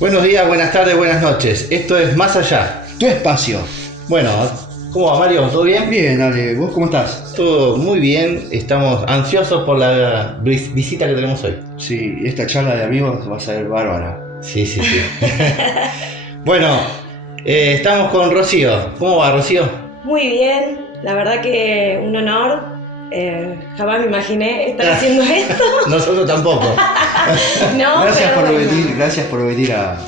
Buenos días, buenas tardes, buenas noches. Esto es Más Allá. Tu espacio. Bueno, ¿cómo va, Mario? ¿Todo bien? Bien, Ale, ¿vos cómo estás? Todo muy bien. Estamos ansiosos por la visita que tenemos hoy. Sí, esta charla de amigos va a ser bárbara. Sí. Bueno, estamos con Rocío. ¿Cómo va, Rocío? Muy bien, la verdad que un honor. Jamás me imaginé estar haciendo esto. Nosotros tampoco. No, Gracias pero por bueno. venir a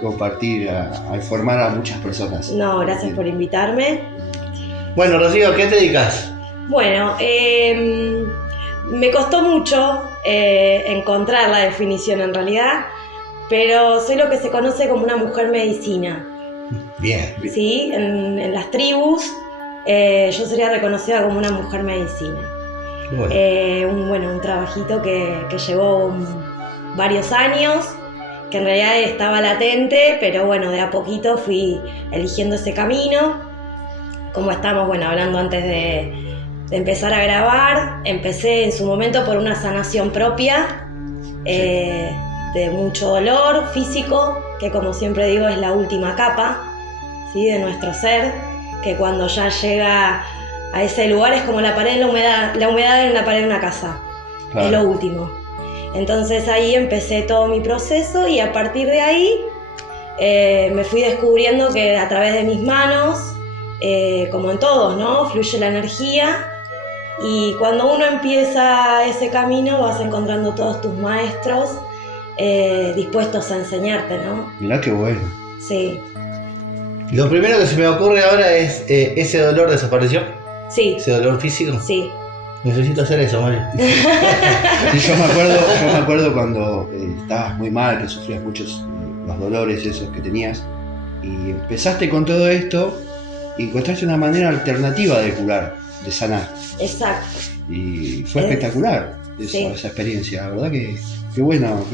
compartir, a informar a muchas personas. No, gracias por invitarme. Bueno, Rocío, ¿qué te dedicas? Bueno, me costó mucho encontrar la definición en realidad, pero soy lo que se conoce como una mujer medicina. Bien. ¿Sí? En las tribus yo sería reconocida como una mujer medicina. Bueno. Un trabajito que llevó varios años, que en realidad estaba latente, pero bueno, de a poquito fui eligiendo ese camino. Como estábamos hablando antes de empezar a grabar, empecé en su momento por una sanación propia, de mucho dolor físico, que como siempre digo es la última capa, ¿sí? De nuestro ser, que cuando ya llega a ese lugar es como la pared en la humedad en la pared de una casa. Claro. Es lo último. Entonces ahí empecé todo mi proceso y a partir de ahí me fui descubriendo que a través de mis manos, como en todos, ¿no? Fluye la energía, y cuando uno empieza ese camino vas encontrando todos tus maestros dispuestos a enseñarte, ¿no? Mirá qué bueno. Sí. Lo primero que se me ocurre ahora es, ¿ese dolor desapareció? Sí. ¿Ese dolor físico? Sí. Necesito hacer eso, Mario. Sí, yo me acuerdo cuando estabas muy mal, que sufrías muchos los dolores esos que tenías, y empezaste con todo esto y encontraste una manera alternativa de curar, de sanar. Exacto. Y fue espectacular esa experiencia, la verdad que qué bueno.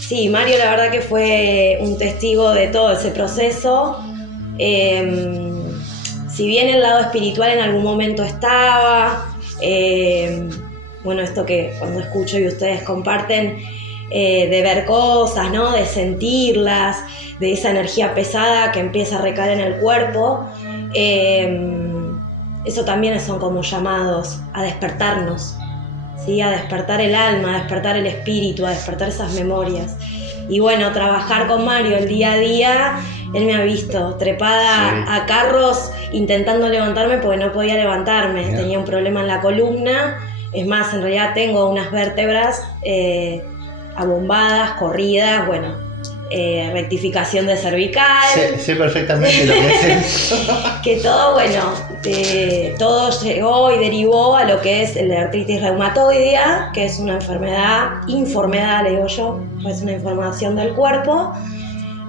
Sí, Mario la verdad que fue un testigo de todo ese proceso. Si bien el lado espiritual en algún momento estaba, esto que cuando escucho y ustedes comparten, de ver cosas, ¿no? De sentirlas, de esa energía pesada que empieza a recaer en el cuerpo, eso también son como llamados a despertarnos, ¿sí? A despertar el alma, a despertar el espíritu, a despertar esas memorias. Y bueno, trabajar con Mario el día a día, él me ha visto trepada a carros intentando levantarme porque no podía levantarme. Yeah. Tenía un problema en la columna. Es más, en realidad tengo unas vértebras abombadas, corridas, rectificación de cervical. Sé perfectamente lo que es. Que todo, todo llegó y derivó a lo que es la artritis reumatoidea, que es una informedad le digo yo, es una información del cuerpo,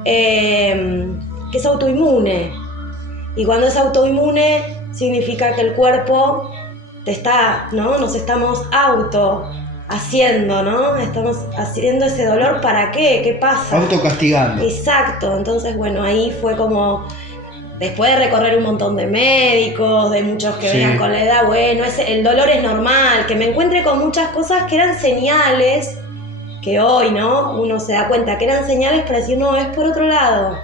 que es autoinmune. Y cuando es autoinmune significa que el cuerpo nos estamos haciendo, ¿no? Estamos haciendo ese dolor, ¿para qué? ¿Qué pasa? Autocastigando. Exacto, entonces ahí fue como, después de recorrer un montón de médicos, de muchos que venían con la edad, el dolor es normal, que me encuentre con muchas cosas que eran señales, que hoy, ¿no? Uno se da cuenta que eran señales para decir, no, es por otro lado,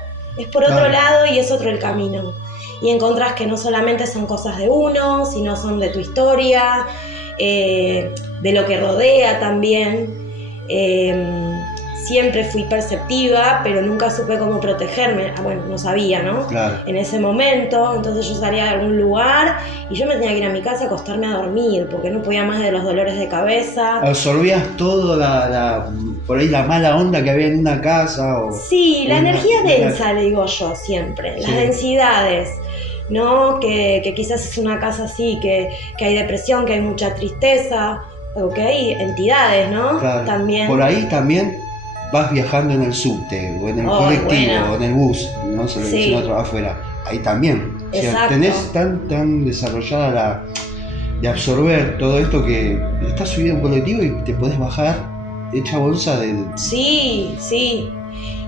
y es otro el camino. Y encontrás que no solamente son cosas de uno, sino son de tu historia, de lo que rodea también. Siempre fui perceptiva, pero nunca supe cómo protegerme. No sabía, ¿no? Claro. En ese momento, entonces yo salía de algún lugar y yo me tenía que ir a mi casa a acostarme a dormir, porque no podía más de los dolores de cabeza. ¿Absorbías todo por ahí la mala onda que había en una casa? Sí, la energía densa, le digo yo siempre, las densidades, ¿no? Que quizás es una casa así, que hay depresión, que hay mucha tristeza, o que hay entidades, ¿no? Claro. También. Por ahí también vas viajando en el subte, o en el colectivo, o en el bus, ¿no? Se otro afuera. Ahí también. O sea, tenés tan desarrollada de absorber todo esto que estás subido en un colectivo y te podés bajar hecha bolsa de... Sí.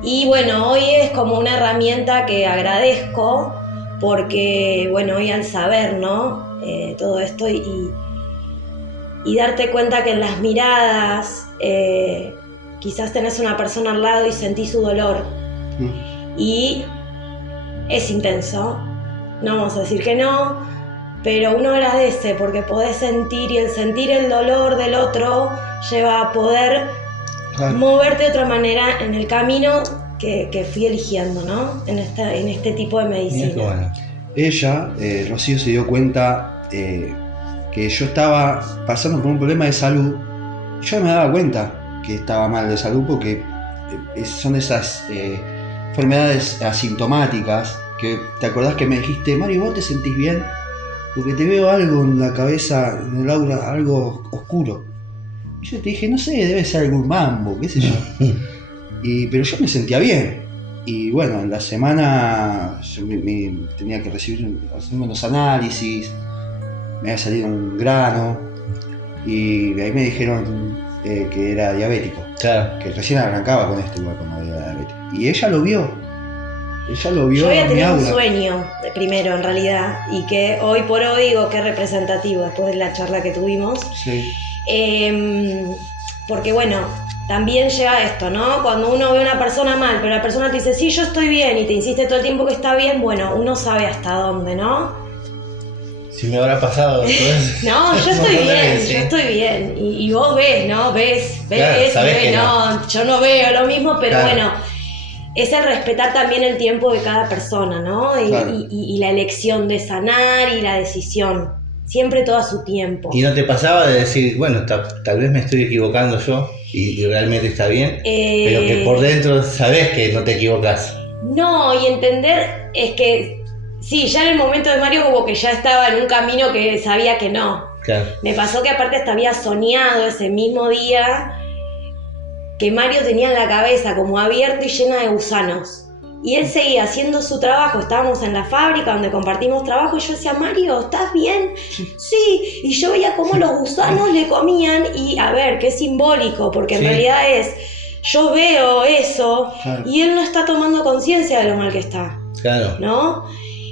Y hoy es como una herramienta que agradezco, porque hoy al saber, ¿no? Todo esto y darte cuenta que en las miradas quizás tenés una persona al lado y sentís su dolor, Y es intenso, no vamos a decir que no, pero uno agradece porque podés sentir, y el sentir el dolor del otro lleva a poder moverte de otra manera en el camino que fui eligiendo, ¿no? En este tipo de medicina. Bueno. Ella, Rocío, se dio cuenta que yo estaba pasando por un problema de salud. Yo me daba cuenta que estaba mal de salud porque son esas enfermedades asintomáticas que te acordás que me dijiste, Mario, ¿vos te sentís bien? Porque te veo algo en la cabeza, en el aura, algo oscuro. Y yo te dije, no sé, debe ser algún mambo, qué sé yo. Pero yo me sentía bien. Y bueno, en la semana yo tenía que hacer unos análisis, me había salido un grano, y de ahí me dijeron que era diabético. Claro. Que recién arrancaba con esto, igual cuando era diabético. Y ella lo vio. Yo había tenido un sueño primero, en realidad, y que hoy por hoy digo que es representativo después de la charla que tuvimos. Sí. Porque bueno, también llega esto, ¿no? Cuando uno ve a una persona mal, pero la persona te dice, sí, yo estoy bien, y te insiste todo el tiempo que está bien, bueno, uno sabe hasta dónde, ¿no? Si me habrá pasado todo eso. No, yo estoy bien, sí. Yo estoy bien. Y vos ves, ¿no? Ves, claro, y ves, no, yo no veo lo mismo, pero claro. Bueno, es el respetar también el tiempo de cada persona, ¿no? Claro. Y la elección de sanar y la decisión. Siempre todo a su tiempo. ¿Y no te pasaba de decir, bueno, tal vez me estoy equivocando yo y realmente está bien, pero que por dentro sabés que no te equivocás? No, y entender es que sí, ya en el momento de Mario como que ya estaba en un camino que sabía que no. Claro. Me pasó que aparte hasta había soñado ese mismo día que Mario tenía en la cabeza como abierto y llena de gusanos. Y él seguía haciendo su trabajo, estábamos en la fábrica donde compartimos trabajo y yo decía, Mario, ¿estás bien? Sí, y yo veía cómo los gusanos le comían y a ver, qué simbólico, porque en realidad es, yo veo eso y él no está tomando conciencia de lo mal que está, ¿no?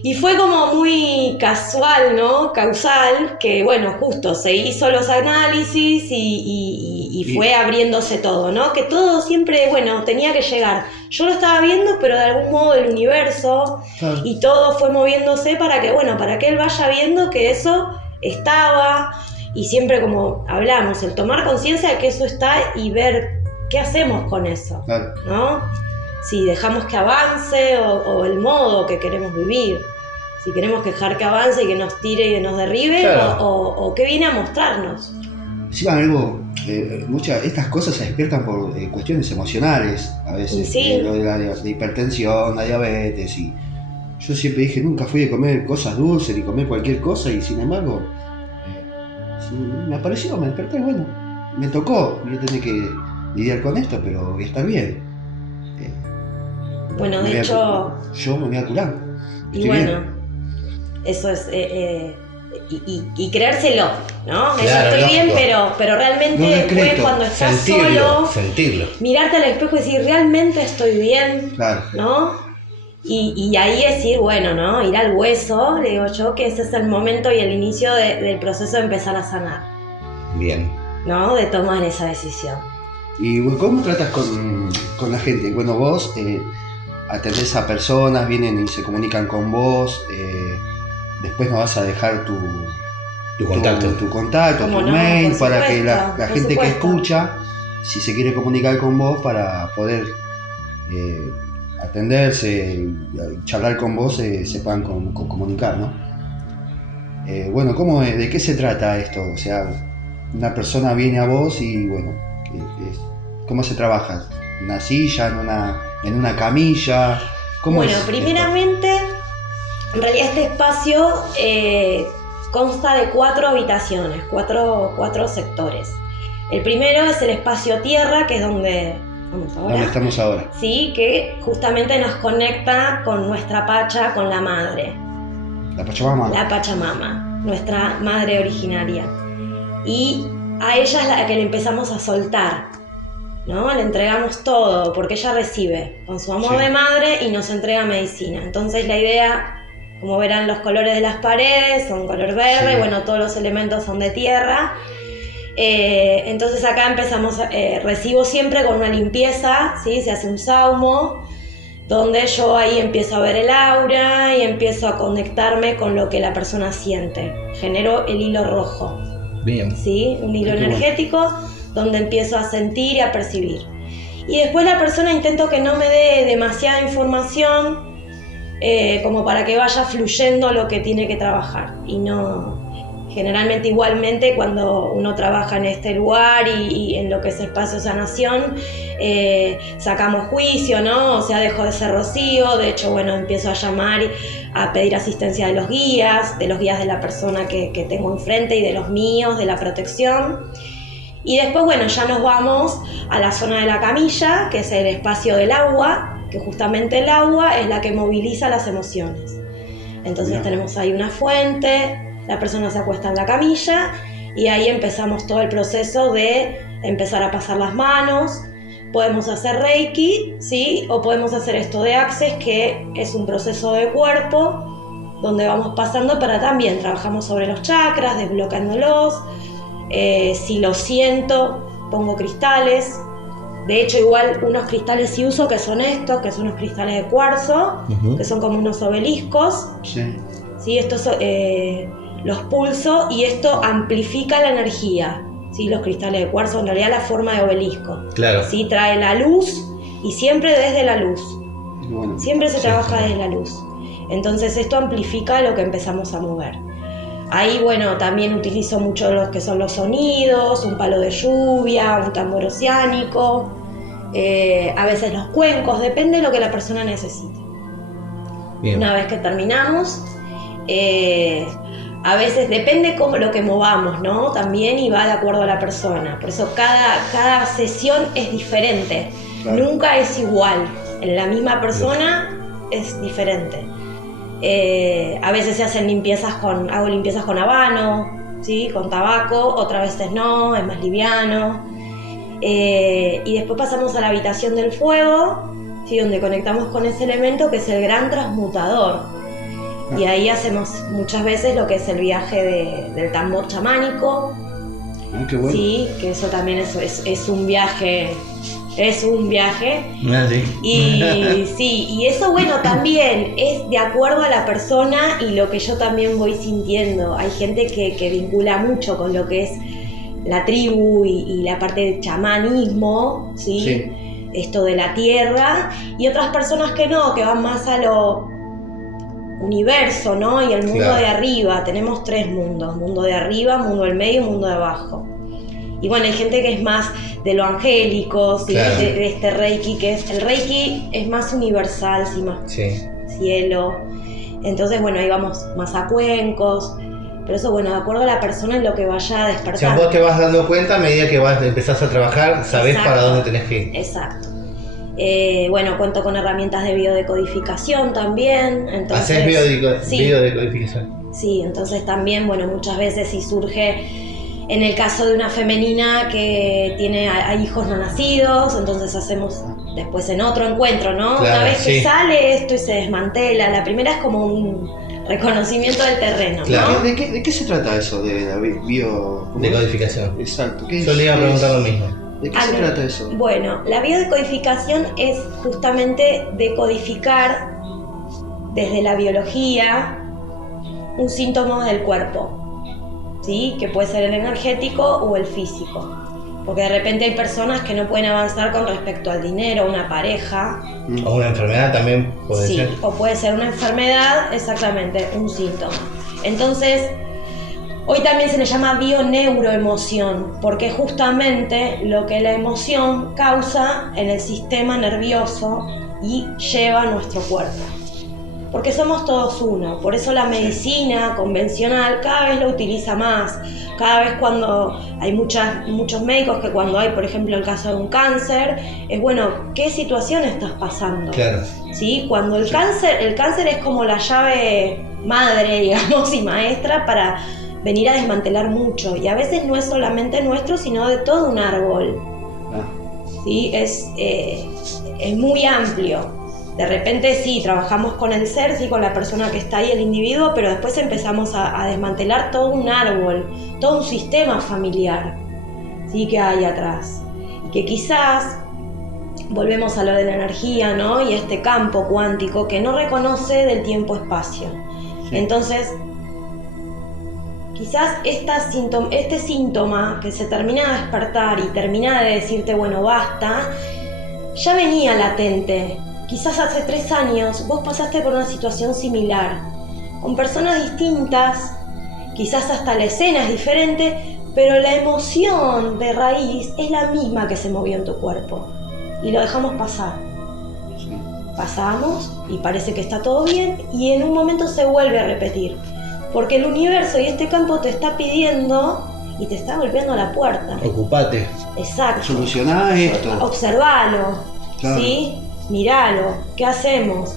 Y fue como muy casual, ¿no? Causal, que bueno, justo se hizo los análisis y fue abriéndose todo, ¿no? Que todo siempre, bueno, tenía que llegar. Yo lo estaba viendo, pero de algún modo del universo, y todo fue moviéndose para que, bueno, para que él vaya viendo que eso estaba, y siempre como hablamos, el tomar conciencia de que eso está y ver qué hacemos con eso, ¿no? Si dejamos que avance o el modo que queremos vivir. Si queremos dejar que avance y que nos tire y que nos derribe, o qué viene a mostrarnos. Encima algo, estas cosas se despiertan por cuestiones emocionales, a veces, lo de la hipertensión, la diabetes, y yo siempre dije, nunca fui de comer cosas dulces, ni comer cualquier cosa, y sin embargo, me apareció, me desperté, bueno, me tocó, yo tenía que lidiar con esto, pero voy a estar bien. Bueno, de hecho... Yo me voy a curar. Y bueno... Bien. Eso es, y creérselo, ¿no? Eso estoy bien, pero realmente después cuando estás solo, mirarte al espejo y decir, realmente estoy bien, ¿no? Y ahí decir, bueno, ¿no? Ir al hueso, digo yo, que ese es el momento y el inicio del proceso de empezar a sanar. Bien. ¿No? De tomar esa decisión. ¿Y cómo tratas con la gente? Bueno, vos atendés a personas, vienen y se comunican con vos, después nos vas a dejar tu contacto, tu mail, para que la gente que escucha, si se quiere comunicar con vos para poder atenderse, charlar con vos, se puedan comunicar, ¿no? Bueno, ¿de qué se trata esto? O sea, una persona viene a vos y bueno, ¿cómo se trabaja? ¿En una silla, en una camilla? Bueno, primeramente... En realidad este espacio consta de 4 habitaciones, cuatro sectores. El primero es el espacio tierra, que es donde estamos ahora. Sí, que justamente nos conecta con nuestra Pacha, con la madre. La Pachamama. La Pachamama, nuestra madre originaria. Y a ella es la que le empezamos a soltar, ¿no? Le entregamos todo, porque ella recibe con su amor de madre y nos entrega medicina. Entonces la idea... Como verán, los colores de las paredes son color verde, bueno, todos los elementos son de tierra. Entonces acá empezamos, recibo siempre con una limpieza, ¿sí? Se hace un saumo, donde yo ahí empiezo a ver el aura y empiezo a conectarme con lo que la persona siente. Genero el hilo rojo. Bien. ¿Sí? Un hilo energético donde empiezo a sentir y a percibir. Y después la persona intento que no me dé demasiada información como para que vaya fluyendo lo que tiene que trabajar. Y no... Generalmente igualmente cuando uno trabaja en este lugar y en lo que es espacio sanación, sacamos juicio, ¿no? O sea, dejo de ser Rocío, de hecho, bueno, empiezo a llamar, a pedir asistencia de los guías de la persona que tengo enfrente y de los míos, de la protección. Y después, bueno, ya nos vamos a la zona de la camilla, que es el espacio del agua, que justamente el agua es la que moviliza las emociones. Entonces tenemos ahí una fuente. La persona se acuesta en la camilla y ahí empezamos todo el proceso de empezar a pasar las manos. Podemos hacer Reiki, ¿sí? O podemos hacer esto de Access, que es un proceso de cuerpo donde vamos pasando, pero también trabajamos sobre los chakras, desbloqueándolos. Si lo siento, pongo cristales. De hecho, igual unos cristales sí uso, que son estos, que son unos cristales de cuarzo, que son como unos obeliscos. Sí, estos... los pulso y esto amplifica la energía, ¿sí? Los cristales de cuarzo, en realidad la forma de obelisco. Claro. ¿Sí? Trae la luz y siempre desde la luz. Bueno, siempre se trabaja desde la luz. Entonces esto amplifica lo que empezamos a mover. Ahí, bueno, también utilizo mucho los que son los sonidos, un palo de lluvia, un tambor oceánico, a veces los cuencos, depende de lo que la persona necesite. Bien. Una vez que terminamos, a veces depende cómo lo que movamos, ¿no? También y va de acuerdo a la persona. Por eso cada sesión es diferente. Claro. Nunca es igual. En la misma persona es diferente. A veces se hacen hago limpiezas con habano, ¿sí? Con tabaco, otras veces no, es más liviano. Y después pasamos a la habitación del fuego, ¿sí? Donde conectamos con ese elemento que es el gran transmutador. Y ahí hacemos muchas veces lo que es el viaje del tambor chamánico. Qué bueno. Sí, que eso también es un viaje. Es un viaje. Sí. Y sí, y eso, bueno, también es de acuerdo a la persona y lo que yo también voy sintiendo. Hay gente que vincula mucho con lo que es la tribu y la parte de chamanismo, ¿sí? Sí. Esto de la tierra, y otras personas que no, que van más a lo universo, ¿no? Y el mundo de arriba. Tenemos 3 mundos: mundo de arriba, mundo del medio y mundo de abajo. Y bueno, hay gente que es más de lo angélico, ¿sí? De este Reiki, el Reiki es más universal, ¿sí? Más cielo. Entonces, bueno, ahí vamos más a cuencos. Pero eso, bueno, de acuerdo a la persona en lo que vaya a despertar. O sea, vos te vas dando cuenta a medida que empezás a trabajar, sabés para dónde tenés que ir. Exacto. Bueno, cuento con herramientas de biodecodificación también. Entonces, ¿hacés biodecodificación? Sí, entonces también, bueno, muchas veces si surge, en el caso de una femenina que tiene a hijos no nacidos, entonces hacemos después en otro encuentro, ¿no? Una vez que sale esto y se desmantela, la primera es como un reconocimiento del terreno, ¿no? ¿De qué se trata eso de la biodecodificación? Exacto. Yo le iba a preguntar lo mismo. ¿De qué se trata eso? Bueno, la biodecodificación es justamente decodificar desde la biología un síntoma del cuerpo, ¿sí? Que puede ser el energético o el físico. Porque de repente hay personas que no pueden avanzar con respecto al dinero, una pareja. O una enfermedad también puede ser. Sí, o puede ser una enfermedad, exactamente, un síntoma. Entonces, hoy también se le llama bioneuroemoción, porque justamente lo que la emoción causa en el sistema nervioso y lleva a nuestro cuerpo. Porque somos todos uno, por eso la medicina convencional cada vez lo utiliza más. Cada vez cuando hay muchos médicos que cuando hay, por ejemplo, el caso de un cáncer, es bueno, ¿qué situación estás pasando? Claro. ¿Sí? Cuando el cáncer es como la llave madre, digamos, y maestra para venir a desmantelar mucho. Y a veces no es solamente nuestro, sino de todo un árbol. ¿Sí? Es muy amplio. De repente sí, trabajamos con el ser, sí, con la persona que está ahí, el individuo, pero después empezamos a desmantelar todo un árbol, todo un sistema familiar, sí, que hay atrás. Y que quizás volvemos a lo de la energía, ¿no? Y este campo cuántico que no reconoce del tiempo-espacio. Sí. Entonces, quizás este síntoma que se termina de despertar y termina de decirte, bueno, basta, ya venía latente. Quizás hace 3 años vos pasaste por una situación similar, con personas distintas, quizás hasta la escena es diferente, pero la emoción de raíz es la misma que se movió en tu cuerpo. Y lo dejamos pasar. Sí. Pasamos y parece que está todo bien y en un momento se vuelve a repetir. Porque el universo y este campo te está pidiendo y te está golpeando a la puerta. Ocupate. Exacto. Solucioná esto. Observalo. Claro. ¿Sí? Miralo. ¿Qué hacemos?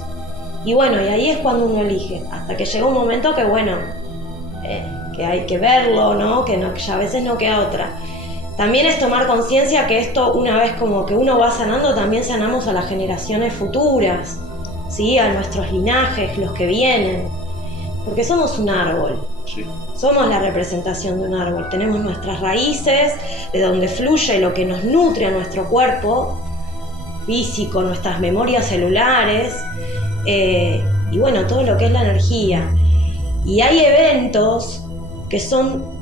Y bueno, y ahí es cuando uno elige. Hasta que llega un momento que bueno, que hay que verlo, ¿no? Que ya a veces no queda otra. También es tomar conciencia que esto, una vez como que uno va sanando, también sanamos a las generaciones futuras, ¿sí? A nuestros linajes, los que vienen. Porque somos un árbol. Sí. Somos la representación de un árbol. Tenemos nuestras raíces, de donde fluye lo que nos nutre a nuestro cuerpo físico, nuestras memorias celulares, y bueno, todo lo que es la energía. Y hay eventos que son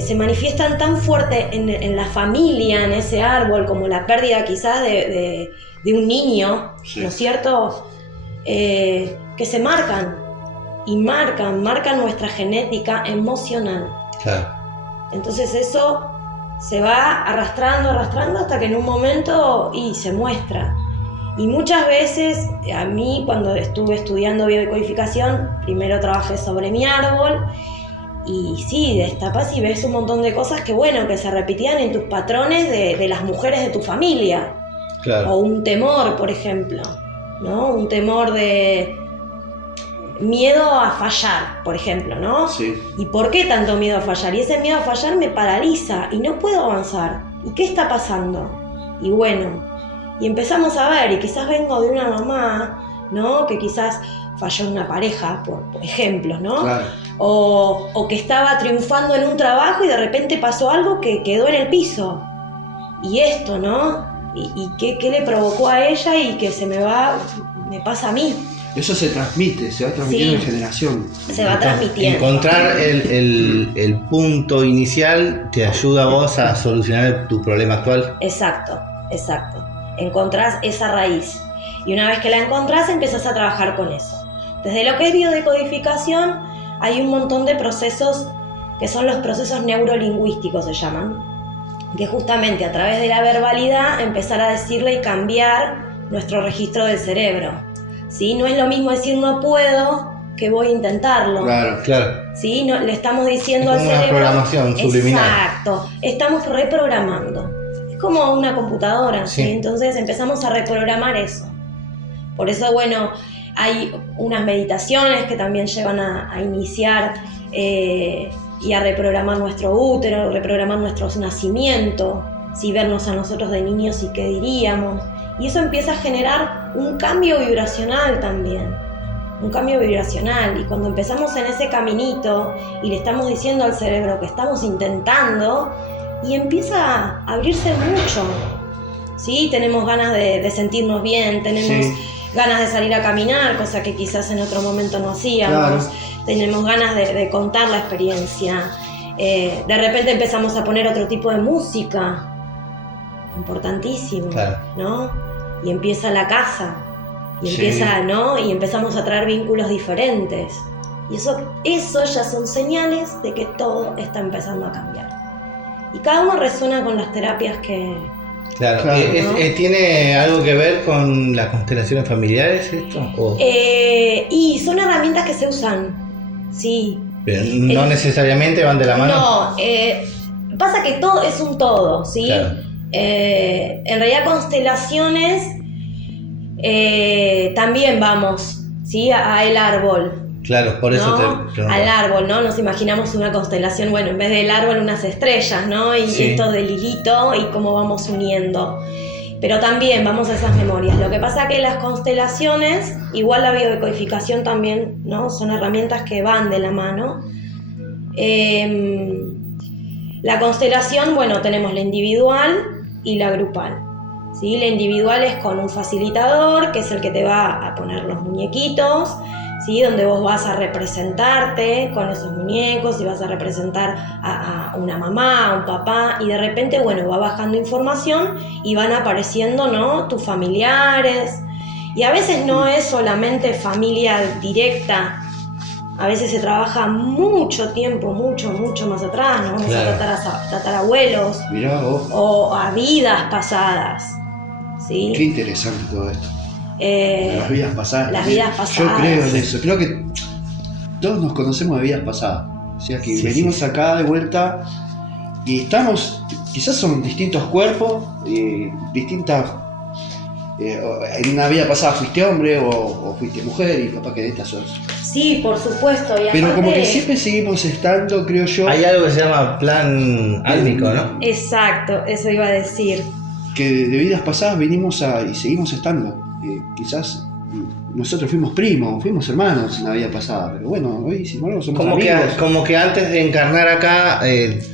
se manifiestan tan fuerte en la familia, en ese árbol, como la pérdida quizás de un niño, sí. ¿No es cierto? Que se marcan nuestra genética emocional. Claro. Entonces eso se va arrastrando hasta que en un momento se muestra. Y muchas veces, a mí cuando estuve estudiando biodecodificación, primero trabajé sobre mi árbol, y sí, destapas y ves un montón de cosas que bueno, que se repetían en tus patrones de las mujeres de tu familia. Claro. O un temor, por ejemplo, ¿no? Un temor de miedo a fallar, por ejemplo, ¿no? Sí. ¿Y por qué tanto miedo a fallar? Y ese miedo a fallar me paraliza y no puedo avanzar. ¿Y qué está pasando? Y bueno, y empezamos a ver, y quizás vengo de una mamá, ¿no? Que quizás falló en una pareja, por ejemplo, ¿no? Claro. O que estaba triunfando en un trabajo y de repente pasó algo que quedó en el piso. Y esto, ¿no? ¿Y qué le provocó a ella y que me pasa a mí? Eso se transmite, se va transmitiendo en generación. Se va transmitiendo. Encontrar el punto inicial te ayuda a vos a solucionar tu problema actual. Exacto. Encontrás esa raíz. Y una vez que la encontrás, empezás a trabajar con eso. Desde lo que es biodecodificación, hay un montón de procesos que son los procesos neurolingüísticos, se llaman, que justamente a través de la verbalidad empezar a decirle y cambiar nuestro registro del cerebro. ¿Sí? No es lo mismo decir no puedo que voy a intentarlo. Claro. ¿Sí? No, le estamos diciendo al cerebro. Una programación subliminal. Exacto. Estamos reprogramando. Es como una computadora. Sí. ¿Sí? Entonces empezamos a reprogramar eso. Por eso, bueno, hay unas meditaciones que también llevan a iniciar y a reprogramar nuestro útero, reprogramar nuestro nacimiento, ¿sí? Vernos a nosotros de niños y qué diríamos. Y eso empieza a generar un cambio vibracional también. Un cambio vibracional. Y cuando empezamos en ese caminito y le estamos diciendo al cerebro que estamos intentando, y empieza a abrirse mucho. ¿Sí? Tenemos ganas de sentirnos bien, tenemos ganas de salir a caminar, cosa que quizás en otro momento no hacíamos. Claro. Tenemos ganas de contar la experiencia. De repente empezamos a poner otro tipo de música. Importantísimo, claro. ¿No? Y empieza la casa. Y empieza, ¿no? Y empezamos a traer vínculos diferentes. Y eso ya son señales de que todo está empezando a cambiar. Y cada uno resuena con las terapias que... Claro, ¿no? ¿Tiene algo que ver con las constelaciones familiares esto? ¿O? Y son herramientas que se usan, sí. Pero no necesariamente van de la mano. No, pasa que todo es un todo, ¿sí? Claro. En realidad constelaciones también vamos, ¿sí? A el árbol. Claro, por eso ¿no? Al árbol, ¿no? Nos imaginamos una constelación, bueno, en vez del árbol unas estrellas, ¿no? Y esto del hilito y cómo vamos uniendo. Pero también vamos a esas memorias. Lo que pasa es que las constelaciones, igual la biodecodificación también, ¿no? Son herramientas que van de la mano. La constelación, bueno, tenemos la individual y la grupal, ¿sí? La individual es con un facilitador, que es el que te va a poner los muñequitos, ¿sí? Donde vos vas a representarte con esos muñecos y vas a representar a una mamá, a un papá, y de repente, bueno, va bajando información y van apareciendo, ¿no?, tus familiares. Y a veces no es solamente familia directa, a veces se trabaja mucho tiempo, mucho más atrás, ¿no? Vamos a tratar a tatarabuelos. Mirá vos. O a vidas pasadas, ¿sí? Qué interesante todo esto. Las vidas pasadas. Las vidas pasadas. Yo creo en eso. Creo que todos nos conocemos de vidas pasadas. O sea que venimos acá de vuelta y estamos, quizás son distintos cuerpos, distintas. En una vida pasada fuiste hombre o fuiste mujer y capaz que en esta sos. Sí, por supuesto. Y pero como que siempre seguimos estando, creo yo. Hay algo que se llama plan álmico, ¿no? Exacto, eso iba a decir. Que de vidas pasadas venimos y seguimos estando. Quizás nosotros fuimos primos, fuimos hermanos en la vida pasada, pero bueno, hoy sin embargo somos amigos. Como que antes de encarnar acá,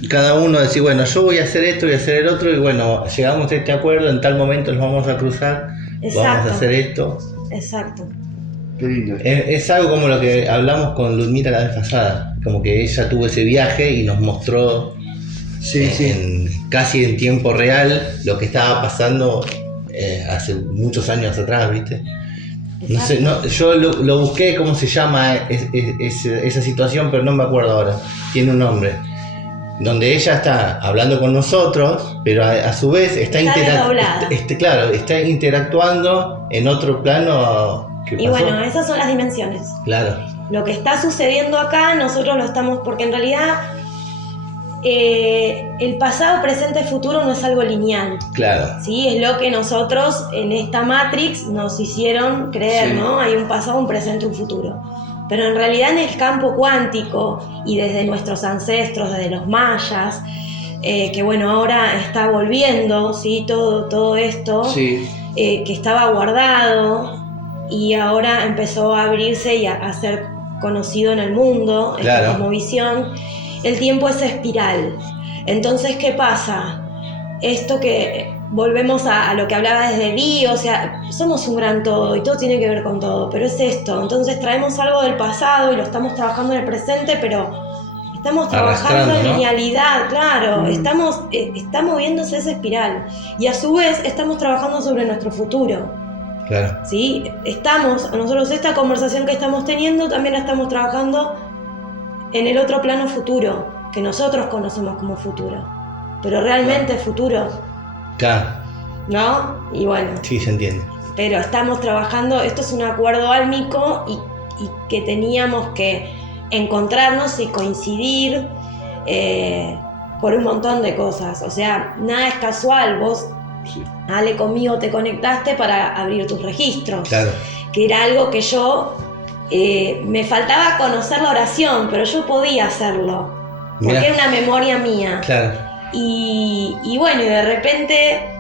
cada uno decía, bueno, yo voy a hacer esto, voy a hacer el otro, y bueno, llegamos a este acuerdo, en tal momento nos vamos a cruzar, vamos a hacer esto. Exacto. Qué lindo. Es algo como lo que hablamos con Ludmila la vez pasada, como que ella tuvo ese viaje y nos mostró casi en tiempo real lo que estaba pasando hace muchos años atrás, ¿viste? No sé, yo lo busqué, cómo se llama esa situación, pero no me acuerdo ahora. Tiene un nombre. Donde ella está hablando con nosotros, pero a su vez está interactuando en otro plano. Y bueno, esas son las dimensiones. Claro. Lo que está sucediendo acá, nosotros lo estamos, porque en realidad el pasado, presente y futuro no es algo lineal. Claro. Sí, es lo que nosotros en esta Matrix nos hicieron creer, ¿no? Hay un pasado, un presente y un futuro. Pero en realidad en el campo cuántico y desde nuestros ancestros, desde los mayas, que bueno, ahora está volviendo, ¿sí? Todo esto que estaba guardado y ahora empezó a abrirse y a ser conocido en el mundo, esta cosmovisión. El tiempo es espiral. Entonces, ¿qué pasa? Esto que volvemos a lo que hablaba desde Vi, o sea, somos un gran todo y todo tiene que ver con todo, pero es esto. Entonces traemos algo del pasado y lo estamos trabajando en el presente, pero estamos trabajando en linealidad, claro. Está moviéndose esa espiral. Y a su vez estamos trabajando sobre nuestro futuro. Claro. ¿Sí? Nosotros esta conversación que estamos teniendo también la estamos trabajando en el otro plano futuro, que nosotros conocemos como futuro, pero realmente futuro. Claro. ¿No? Y bueno. Sí, se entiende. Pero estamos trabajando, esto es un acuerdo álmico y que teníamos que encontrarnos y coincidir por un montón de cosas. O sea, nada es casual. Vos, Ale, conmigo te conectaste para abrir tus registros. Claro. Que era algo que yo... me faltaba conocer la oración, pero yo podía hacerlo, porque era una memoria mía. Claro. Y bueno, y de repente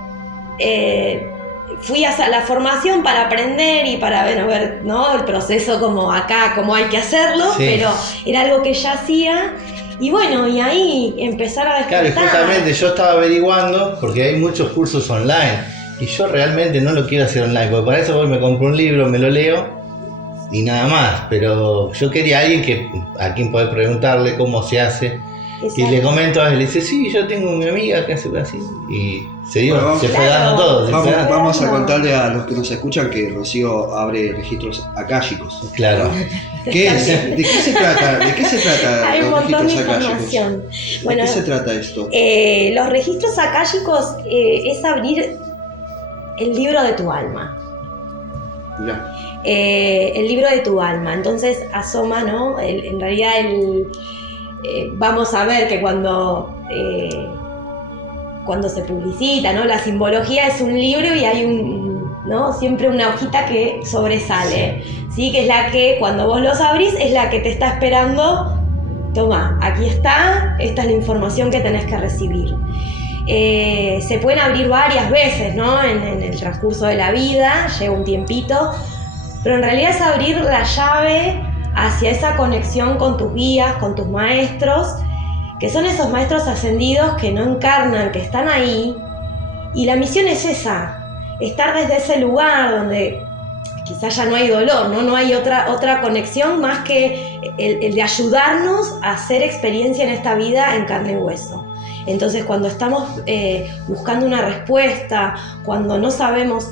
fui a la formación para aprender y para ver, ¿no? El proceso como acá, cómo hay que hacerlo, pero era algo que ya hacía. Y bueno, y ahí empezar a despertar. Claro, y justamente yo estaba averiguando, porque hay muchos cursos online, y yo realmente no lo quiero hacer online, porque para eso voy, me compro un libro, me lo leo, y nada más, pero yo quería a alguien a quien poder preguntarle cómo se hace. Exacto. Y le comento a él, le dice, sí, yo tengo una amiga que hace así, y se fue dando todo. Vamos a contarle a los que nos escuchan que Rocío abre registros akáshicos. Claro. ¿Qué es? ¿De qué se trata? Hay un montón de información. Bueno, ¿De qué se trata esto? Los registros akáshicos es abrir el libro de tu alma. Mirá. El libro de tu alma. Entonces asoma, ¿no? En realidad vamos a ver que cuando se publicita, ¿no? La simbología es un libro y hay ¿no? Siempre una hojita que sobresale, ¿sí? Que es la que cuando vos los abrís es la que te está esperando. Toma, aquí está, esta es la información que tenés que recibir. Se pueden abrir varias veces, ¿no? En el transcurso de la vida, lleva un tiempito, pero en realidad es abrir la llave hacia esa conexión con tus guías, con tus maestros, que son esos maestros ascendidos que no encarnan, que están ahí, y la misión es esa, estar desde ese lugar donde quizás ya no hay dolor, no hay otra conexión más que el de ayudarnos a hacer experiencia en esta vida en carne y hueso. Entonces, cuando estamos buscando una respuesta, cuando no sabemos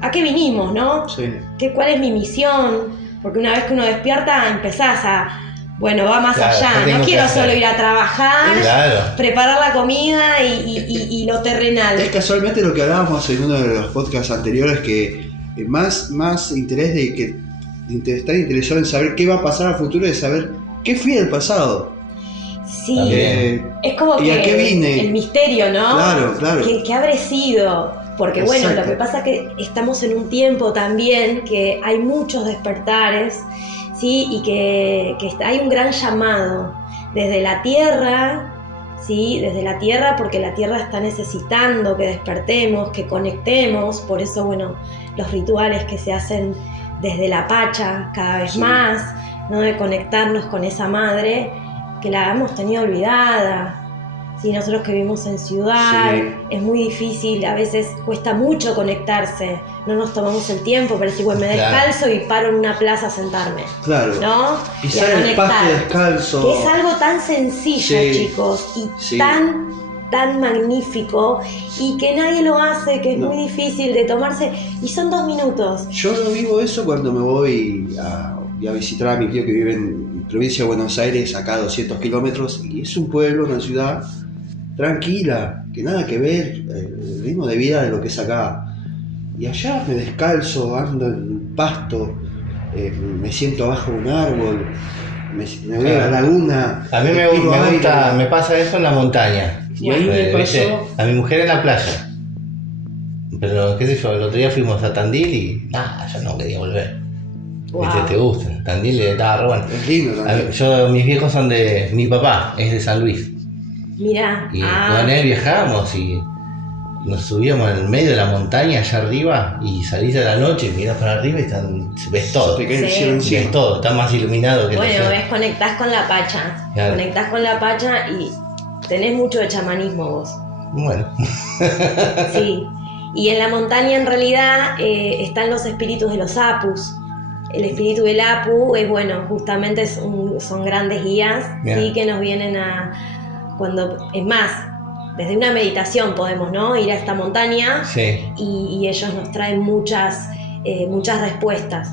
a qué vinimos, ¿no? Sí. ¿Cuál es mi misión? Porque una vez que uno despierta, empezás a, bueno, va más Claro, allá. ¿qué tengo No que quiero hacer? solo ir a trabajar, Claro. preparar la comida y lo terrenal. Es casualmente lo que hablábamos en uno de los podcasts anteriores, que más interés estar interesado en saber qué va a pasar al futuro, de saber qué fui del pasado. Sí, También. es como ¿Y que a qué vine? el misterio, ¿no? Claro. ¿Qué habré sido? Porque bueno, Exacto. lo que pasa es que estamos en un tiempo también que hay muchos despertares, ¿sí? Y que hay un gran llamado desde la tierra, ¿sí? Desde la tierra, porque la tierra está necesitando que despertemos, que conectemos. Por eso, bueno, los rituales que se hacen desde la Pacha cada vez Sí. más, ¿no? De conectarnos con esa madre que la hemos tenido olvidada. Sí, nosotros que vivimos en ciudad, Sí. es muy difícil, a veces cuesta mucho conectarse, no nos tomamos el tiempo para decir, bueno, me Claro. descalzo y paro en una plaza a sentarme, Claro. ¿no? Pisar Y a el pasto conectar. descalzo. Que es algo tan sencillo, Sí. chicos, y Sí. tan magnífico, y que nadie lo hace, que es No. muy difícil de tomarse, y son 2 minutos. Yo no vivo eso cuando me voy a visitar a mi tío que vive en provincia de Buenos Aires, acá a 200 kilómetros, y es un pueblo, una ciudad tranquila, que nada que ver el ritmo de vida de lo que es acá. Y allá me descalzo, ando en pasto, me siento abajo de un árbol, me voy a la laguna. A mí me respiro gusta, aire. me pasa eso en la montaña. Y ahí me ¿Viste? pasó. A mi mujer en la playa. Pero qué sé yo, el otro día fuimos a Tandil y yo no quería volver. Wow. ¿Viste? ¿Te gusta? Tandil estaba re bueno. Es lindo también. Mis viejos son de. Mi papá es de San Luis. Mirá, Y con él viajábamos y nos subíamos en el medio de la montaña allá arriba y salís a la noche y mirás para arriba y ves todo. Se te cae el Sí. cielo encima. Ves todo, está más iluminado que el bueno, cielo. ves, conectás con la Pacha, Claro. conectás con la Pacha y tenés mucho de chamanismo vos. Bueno, Sí, y en la montaña en realidad están los espíritus de los apus. El espíritu del apu es bueno, justamente son grandes guías, Bien. ¿sí? Que nos vienen es más, desde una meditación podemos, ¿no? Ir a esta montaña sí. y ellos nos traen muchas respuestas.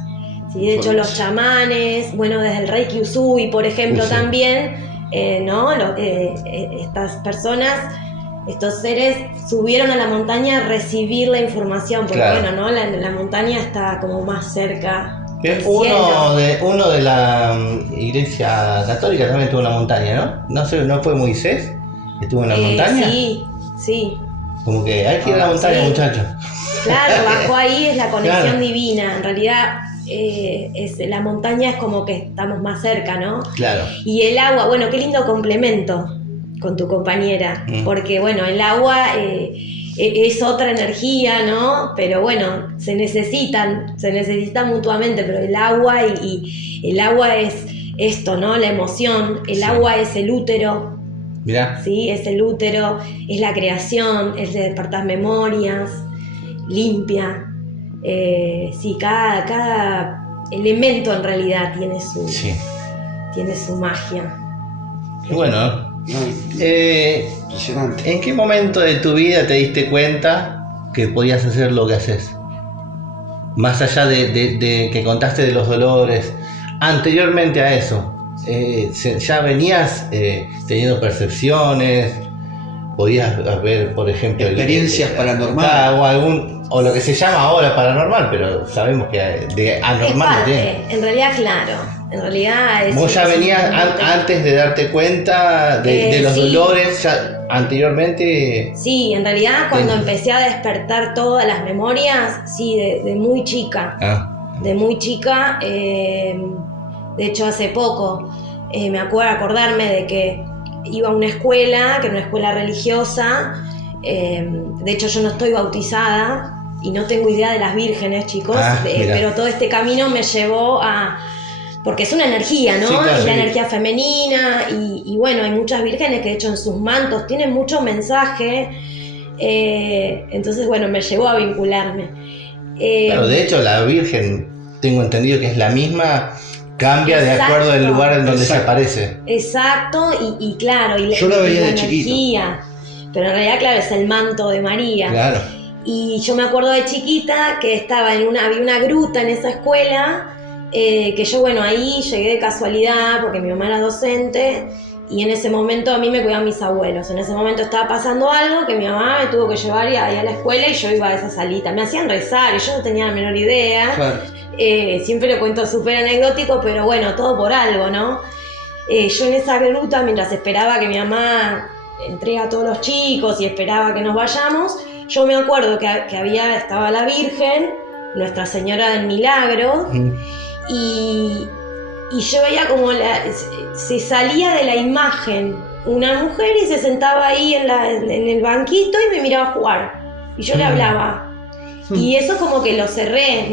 ¿Sí? De hecho, los chamanes, bueno, desde el Reiki Usui, por ejemplo, Sí. también, ¿no? Estas personas, estos seres subieron a la montaña a recibir la información, porque Claro. bueno, ¿no? La montaña está como más cerca del Uno cielo. de la iglesia católica también tuvo una montaña, ¿no? No sé, ¿no fue Moisés? ¿Estuvo en la montaña? Sí, Como que hay que ir a la montaña, Sí. muchachos. claro, bajo ahí es la conexión Claro. divina. En realidad, la montaña es como que estamos más cerca, ¿no? Claro. Y el agua, bueno, qué lindo complemento con tu compañera, porque bueno, el agua es otra energía, ¿no? Pero bueno, se necesitan mutuamente, pero el agua y el agua es esto, ¿no? La emoción, el Sí. agua es el útero, Mirá. ¿sí? Es el útero, es la creación, es de despertar memorias, limpia. Sí, cada elemento en realidad tiene su magia. Y bueno, No, impresionante. ¿en qué momento de tu vida te diste cuenta que podías hacer lo que haces? Más allá de que contaste de los dolores, anteriormente a eso, ¿ya venías teniendo percepciones? ¿Podías ver, por ejemplo, Experiencias paranormales. O lo que se llama ahora paranormal, pero sabemos que de anormal no Es tiene. parte, en realidad, claro. En realidad es. Vos ya es venías simplemente- antes de darte cuenta de los sí. dolores, ya anteriormente. Sí, en realidad cuando Bien. empecé a despertar todas las memorias, sí, de muy chica. De muy chica, de hecho hace poco me acuerdo acordarme de que iba a una escuela, que era una escuela religiosa. De hecho yo no estoy bautizada y no tengo idea de las vírgenes, chicos, Mirá. pero todo este camino me llevó a... Porque es una energía, ¿no? Sí, claro, es la sí. energía femenina y bueno, hay muchas vírgenes que de hecho en sus mantos tienen mucho mensaje Entonces, bueno, me llevó a vincularme. Claro, de hecho, la Virgen, tengo entendido que es la misma, cambia de acuerdo al lugar en donde se aparece. Exacto, y claro, yo la veía de chiquito. Pero en realidad, claro, es el manto de María. Claro. Y yo me acuerdo de chiquita que había una gruta en esa escuela, que yo, bueno, ahí llegué de casualidad porque mi mamá era docente y en ese momento a mí me cuidaban mis abuelos. En ese momento estaba pasando algo que mi mamá me tuvo que llevar ahí a la escuela y yo iba a esa salita. Me hacían rezar y yo no tenía la menor idea. Claro. Siempre lo cuento súper anecdótico, pero bueno, todo por algo, ¿no? Yo en esa gruta, mientras esperaba que mi mamá entregue a todos los chicos y esperaba que nos vayamos, yo me acuerdo que estaba la Virgen, Nuestra Señora del Milagro, y yo veía como se salía de la imagen una mujer y se sentaba ahí en el banquito y me miraba jugar. Y yo le hablaba. Y eso como que lo cerré,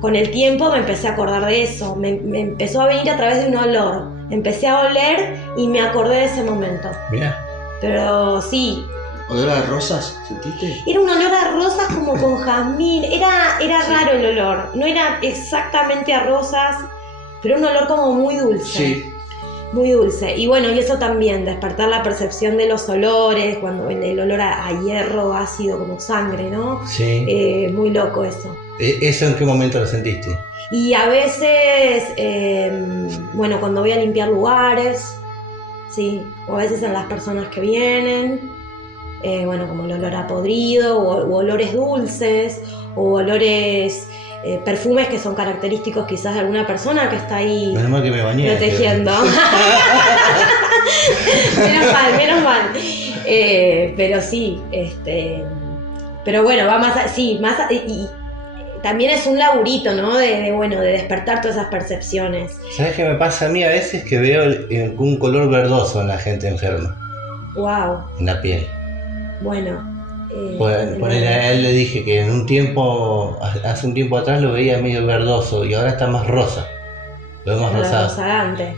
con el tiempo me empecé a acordar de eso. Me empezó a venir a través de un olor. Empecé a oler y me acordé de ese momento. Mira. Pero sí. ¿Olor a rosas? ¿Sentiste? Era un olor a rosas como con jazmín. Era raro el olor. No era exactamente a rosas, pero un olor como muy dulce. Sí. Muy dulce. Y bueno, y eso también, despertar la percepción de los olores, cuando el olor a hierro ácido como sangre, ¿no? Sí. Muy loco eso. ¿Eso en qué momento lo sentiste? Y a veces, bueno, cuando voy a limpiar lugares, sí, o a veces en las personas que vienen, bueno, como el olor a podrido, o olores dulces, o olores, perfumes que son característicos quizás de alguna persona que está ahí menos mal que me bañé, protegiendo. Menos mal. Pero sí, pero bueno, va más, y también es un laburito, ¿no? De despertar todas esas percepciones. ¿Sabes qué me pasa a mí a veces? Que veo un color verdoso en la gente enferma. Wow. En la piel. Bueno. Ponele, a él le dije que hace un tiempo atrás lo veía medio verdoso y ahora está más rosa. Lo veo más rosado. Rozagante.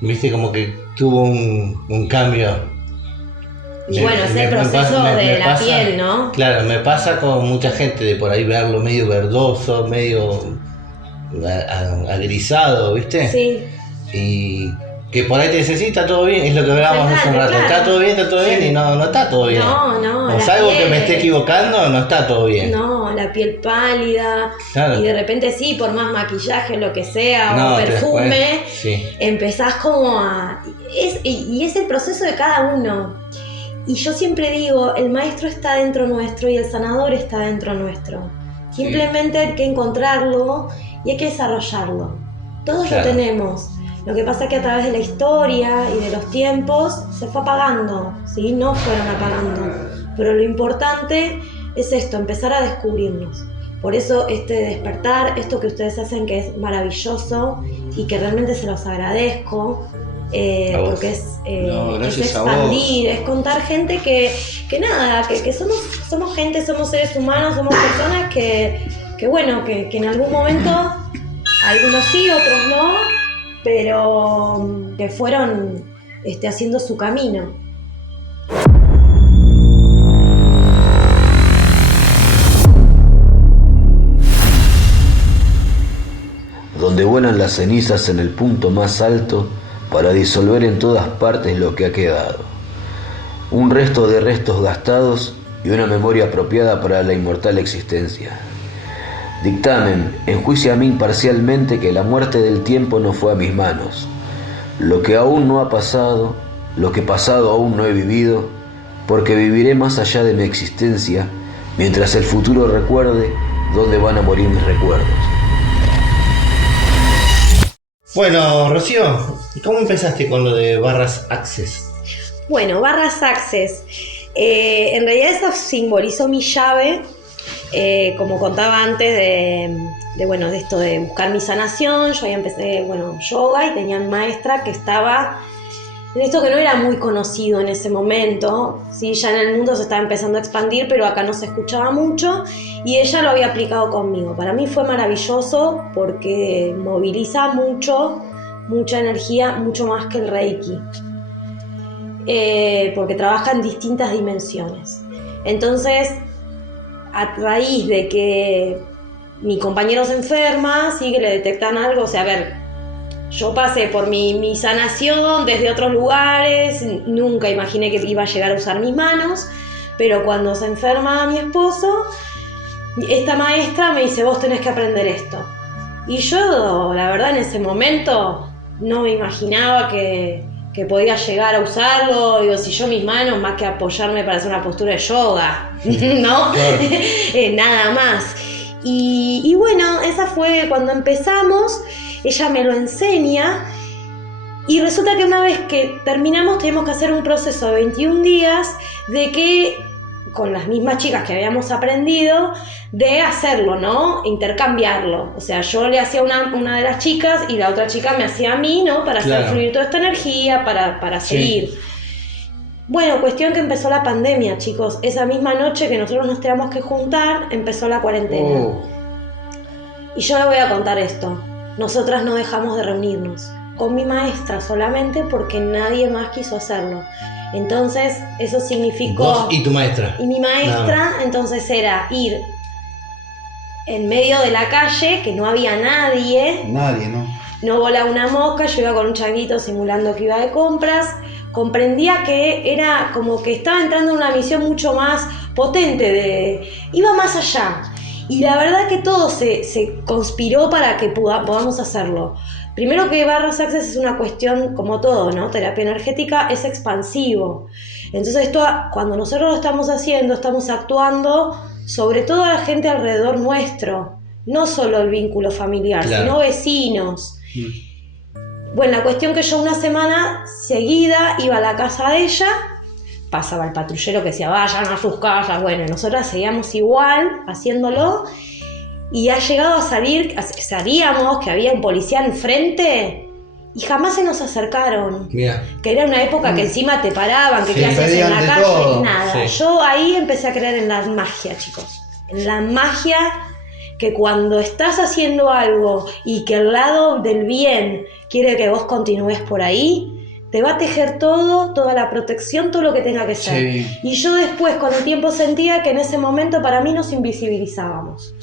Viste como que tuvo un cambio. Y bueno, ese proceso de la piel, ¿no? Claro, me pasa con mucha gente de por ahí verlo medio verdoso, medio agrisado, ¿viste? Sí. Y que por ahí te dice, sí, está todo bien, es lo que hablábamos hace un rato, claro. está todo bien, y no está todo bien. No. O salvo que me esté equivocando, no está todo bien. No, la piel pálida, claro. Y de repente sí, por más maquillaje, lo que sea, o perfume, sí. Empezás como y es el proceso de cada uno. Y yo siempre digo, el maestro está dentro nuestro y el sanador está dentro nuestro. Simplemente hay que encontrarlo y hay que desarrollarlo. Todos lo tenemos. Lo que pasa es que a través de la historia y de los tiempos se fue apagando, ¿sí? No fueron apagando. Pero lo importante es esto, empezar a descubrirnos. Por eso este despertar, esto que ustedes hacen que es maravilloso y que realmente se los agradezco, porque es expandir, es contar gente que somos gente, somos seres humanos, somos personas que en algún momento, algunos sí, otros no, pero que fueron haciendo su camino. Donde vuelan las cenizas en el punto más alto para disolver en todas partes lo que ha quedado. Un resto de restos gastados y una memoria apropiada para la inmortal existencia. Dictamen, enjuíciame imparcialmente que la muerte del tiempo no fue a mis manos. Lo que aún no ha pasado, lo que pasado aún no he vivido, porque viviré más allá de mi existencia, mientras el futuro recuerde dónde van a morir mis recuerdos. Bueno, Rocío, ¿cómo empezaste con lo de Barras Access? Bueno, Barras Access, en realidad eso simbolizó mi llave, como contaba antes de esto de buscar mi sanación. Yo ya empecé, yoga y tenía una maestra que estaba en esto que no era muy conocido en ese momento, ¿sí? Ya en el mundo se estaba empezando a expandir, pero acá no se escuchaba mucho, y ella lo había aplicado conmigo. Para mí fue maravilloso porque moviliza mucha energía, mucho más que el Reiki, porque trabaja en distintas dimensiones. Entonces, a raíz de que mi compañero se enferma, sí que le detectan algo, o sea, a ver, yo pasé por mi sanación desde otros lugares, nunca imaginé que iba a llegar a usar mis manos, pero cuando se enferma mi esposo, esta maestra me dice, vos tenés que aprender esto. Y yo, la verdad, en ese momento no me imaginaba que podía llegar a usarlo. Digo, si yo mis manos, más que apoyarme para hacer una postura de yoga, ¿no? Nada más. Y bueno, esa fue cuando empezamos, ella me lo enseña y resulta que una vez que terminamos tenemos que hacer un proceso de 21 días de que, con las mismas chicas que habíamos aprendido, de hacerlo, ¿no? Intercambiarlo. O sea, yo le hacía una de las chicas y la otra chica me hacía a mí, ¿no? Para hacer fluir toda esta energía, para seguir. Sí. Bueno, cuestión que empezó la pandemia, chicos. Esa misma noche que nosotros nos teníamos que juntar, empezó la cuarentena. Y yo le voy a contar esto. Nosotras no dejamos de reunirnos. Con mi maestra solamente porque nadie más quiso hacerlo. Entonces, eso significó... ¿Vos y tu maestra? Y mi maestra, no. Entonces era ir en medio de la calle, que no había nadie. Nadie, ¿no? No volaba una mosca, yo iba con un changuito simulando que iba de compras. Comprendía que era como que estaba entrando en una misión mucho más potente, iba más allá. Y la verdad que todo se conspiró para que podamos hacerlo. Primero que Barras Access es una cuestión, como todo, ¿no? Terapia energética es expansivo. Entonces esto, cuando nosotros lo estamos haciendo, estamos actuando sobre todo a la gente alrededor nuestro. No solo el vínculo familiar, claro, sino vecinos. Bueno, la cuestión que yo una semana seguida iba a la casa de ella, pasaba el patrullero que decía, vayan a sus casas. Bueno, nosotras seguíamos igual haciéndolo. Y ha llegado a salir, sabíamos que había un policía enfrente y jamás se nos acercaron. Mira. Que era una época que encima te paraban, que qué haces en la calle, todo. Nada. Sí. Yo ahí empecé a creer en la magia, chicos. En la magia que cuando estás haciendo algo y que el lado del bien quiere que vos continúes por ahí, te va a tejer todo, toda la protección, todo lo que tenga que ser. Sí. Y yo después, con el tiempo, sentía que en ese momento para mí nos invisibilizábamos.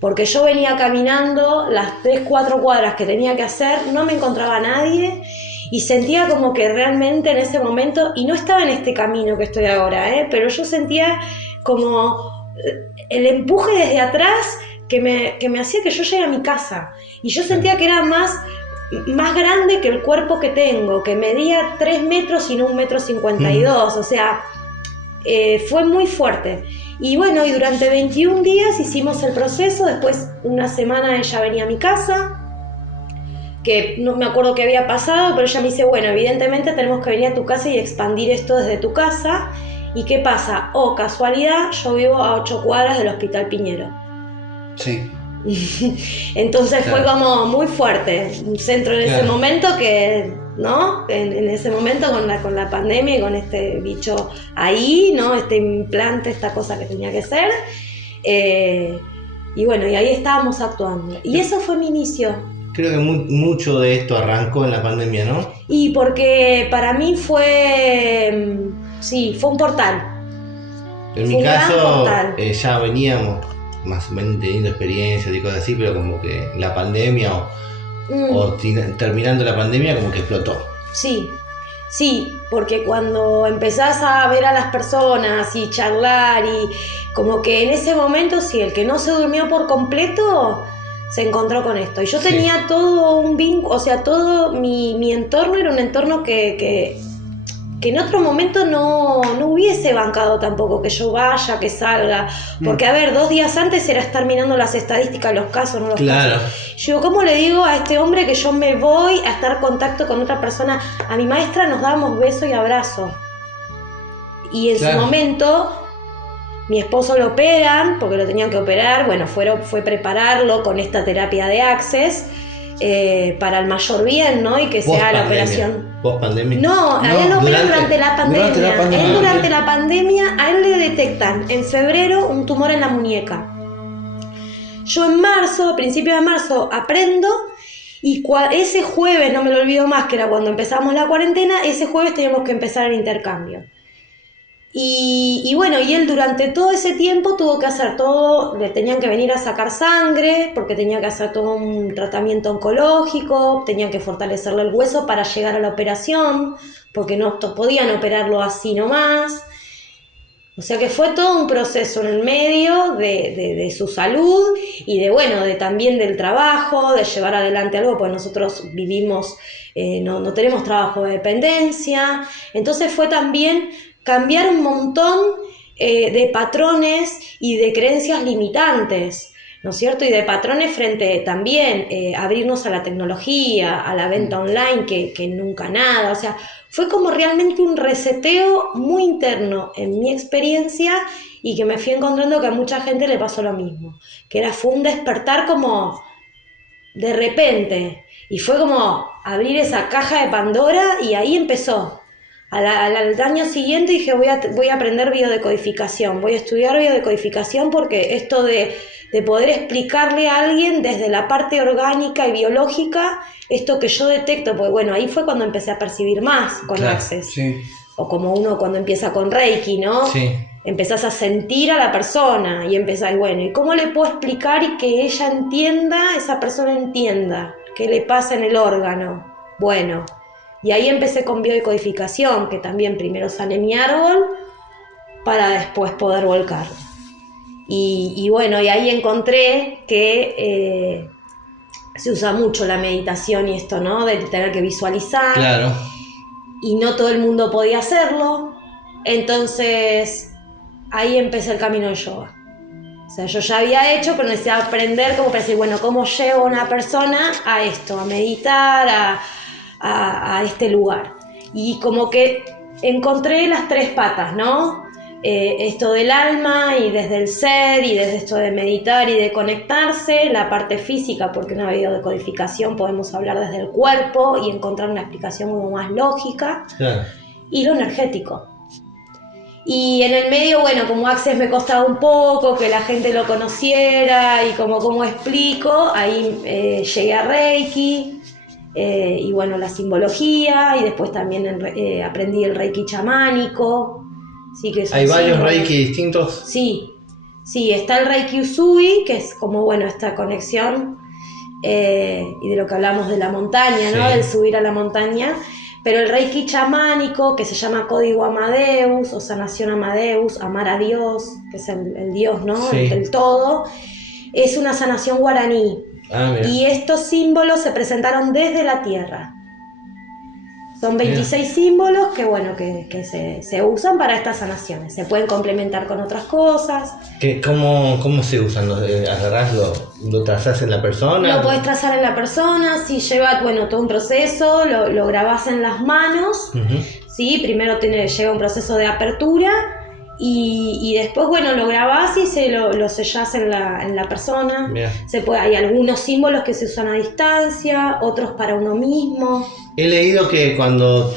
Porque yo venía caminando las 3-4 cuadras que tenía que hacer, no me encontraba nadie y sentía como que realmente en ese momento, y no estaba en este camino que estoy ahora, pero yo sentía como el empuje desde atrás que me hacía que yo llegue a mi casa. Y yo sentía que era más grande que el cuerpo que tengo, que medía 3 metros y no 1,52 metros. O sea, fue muy fuerte. Y bueno, y durante 21 días hicimos el proceso. Después, una semana ella venía a mi casa, que no me acuerdo qué había pasado, pero ella me dice, bueno, evidentemente tenemos que venir a tu casa y expandir esto desde tu casa. ¿Y qué pasa? Oh, casualidad, yo vivo a 8 cuadras del Hospital Piñero. Sí. Entonces claro, fue como muy fuerte, un centro en ese momento que, ¿no? En ese momento con la pandemia y con este bicho ahí, ¿no? Este implante, esta cosa que tenía que ser. Y bueno, y ahí estábamos actuando. Y eso fue mi inicio. Creo que mucho de esto arrancó en la pandemia, ¿no? Y porque para mí fue, sí, fue un portal. En mi caso, ya veníamos más o menos teniendo experiencias y cosas así, pero como que la pandemia o terminando la pandemia como que explotó. Sí, sí, porque cuando empezás a ver a las personas y charlar y como que en ese momento, sí, el que no se durmió por completo se encontró con esto. Y yo tenía todo un vínculo, o sea, todo mi entorno era un entorno que en otro momento no hubiese bancado tampoco que yo vaya, que salga. Porque, a ver, 2 días antes era estar mirando las estadísticas, los casos, no los casos. Yo, ¿cómo le digo a este hombre que yo me voy a estar en contacto con otra persona? A mi maestra nos dábamos beso y abrazo. Y en su momento, mi esposo lo operan, porque lo tenían que operar. Bueno, fue prepararlo con esta terapia de Access. Para el mayor bien, ¿no? Y que sea la operación. ¿Post-pandemia? No, a él lo operan durante la pandemia. Durante la pandemia, a él le detectan en febrero un tumor en la muñeca. Yo en marzo, a principios de marzo, aprendo y ese jueves, no me lo olvido más, que era cuando empezamos la cuarentena, ese jueves teníamos que empezar el intercambio. Y bueno, y él durante todo ese tiempo tuvo que hacer todo, le tenían que venir a sacar sangre, porque tenía que hacer todo un tratamiento oncológico, tenían que fortalecerle el hueso para llegar a la operación, porque no podían operarlo así nomás. O sea que fue todo un proceso en el medio de su salud y de también del trabajo, de llevar adelante algo, pues nosotros vivimos, no tenemos trabajo de dependencia, entonces fue también cambiar un montón de patrones y de creencias limitantes, ¿no es cierto? Y de patrones frente también, abrirnos a la tecnología, a la venta online, que nunca nada, o sea, fue como realmente un reseteo muy interno en mi experiencia y que me fui encontrando que a mucha gente le pasó lo mismo, fue un despertar como de repente, y fue como abrir esa caja de Pandora y ahí empezó. Al año siguiente dije voy a aprender biodecodificación, voy a estudiar biodecodificación porque esto de poder explicarle a alguien desde la parte orgánica y biológica esto que yo detecto, pues bueno, ahí fue cuando empecé a percibir más con Access. Sí. O como uno cuando empieza con Reiki, ¿no? Sí. Empezás a sentir a la persona y empezás, bueno, ¿y cómo le puedo explicar y que ella entienda, esa persona entienda qué le pasa en el órgano? Bueno, y ahí empecé con biodecodificación, que también primero sané mi árbol para después poder volcar. Y bueno, y ahí encontré que se usa mucho la meditación y esto, ¿no? De tener que visualizar. Claro. Y no todo el mundo podía hacerlo. Entonces, ahí empecé el camino del yoga. O sea, yo ya había hecho, pero necesitaba aprender como para decir, bueno, ¿cómo llevo a una persona a esto? A meditar, a este lugar. Y como que encontré las tres patas, ¿no? Esto del alma y desde el ser y desde esto de meditar y de conectarse, la parte física, porque una biodecodificación podemos hablar desde el cuerpo y encontrar una explicación como más lógica, Claro. y lo energético. Y en el medio, bueno, como Access me costaba un poco que la gente lo conociera y como explico, ahí llegué a Reiki, y bueno, la simbología, y después también aprendí el Reiki chamánico. Sí, que ¿Hay varios símbolos. Reiki distintos? Sí, está el Reiki Usui, que es como, bueno, esta conexión y de lo que hablamos de la montaña, ¿no? Sí. Del subir a la montaña. Pero el Reiki chamánico, que se llama Código Amadeus o Sanación Amadeus, amar a Dios, que es el Dios, ¿no? Sí. El todo, es una sanación guaraní. Mira. Y estos símbolos se presentaron desde la tierra. Son 26 símbolos que, bueno, que se usan para estas sanaciones. Se pueden complementar con otras cosas. ¿Cómo se usan? ¿Agarrás, lo trazás en la persona? Lo podés trazar en la persona, si lleva, bueno, todo un proceso, lo grabás en las manos, Uh-huh. ¿sí? Primero lleva un proceso de apertura y después, bueno, lo grabás y lo sellás en la persona. Mira. Hay algunos símbolos que se usan a distancia, otros para uno mismo. He leído que cuando